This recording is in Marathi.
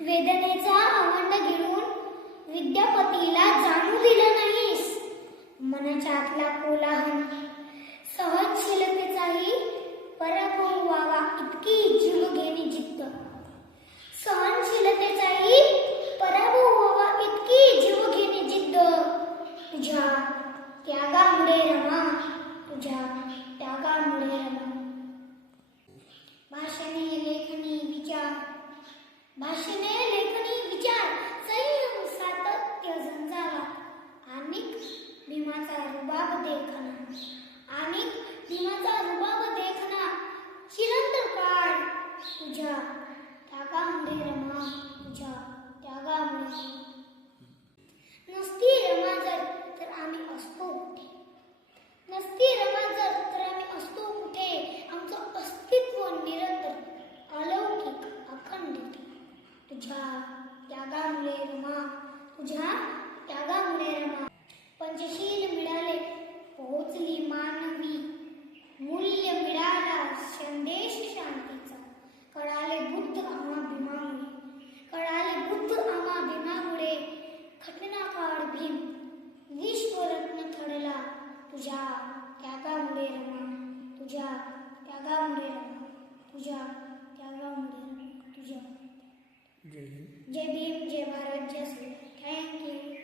वेदनेचा आवंड गिळून विद्यापतीला जाणू दिलं नाहीस. मनाच्या आतला कोलाहल सहनशीलतेचाही पराभव व्हावा इतकी जीव घेणी जिद्द. सहनशीलतेचाही पराभव व्हावा इतकी जीव घेणी जिद्द. तुझ्या त्यागामुळे रमा, तुझ्या त्यागामुळे रमा. भाषणे लेखणी विचार, भाषणे लेखणी विचार, संयम सातत्य जंजाला. आणि भीमाचा रुबाब देखना, आणि भीमाचा रुबाब देखना. चिरंतन काळ तुझ्या त्यागामुळे रमा, तुझ्या त्यागामुळे. नसती रमा जर तर आम्ही असतो कुठे, नसती रमा जर तर आम्ही असतो कुठे. आमचं अस्तित्व निरंतर अलौकिक अखंड. तुझ्या त्यागामुळे रमा, तुझ्या त्यागामुळे रमा. पंचशील मिळाले पोहोचली मानवी, मूल्य मिळाला संदेश शांतीचा. कळाले बुद्ध आम्हा भीमामुळे, कळाले बुद्ध आम्हा भीमामुळे. घटनाकाळ भीम विश्वरत्न ठरला तुझ्या त्यागामुळे रमा, तुझ्या त्यागामुळे रमा, तुझ्या त्यागामुळे रमा, तुझ्या. जय भीम, जय भारत, जय श्री. थँक्यू.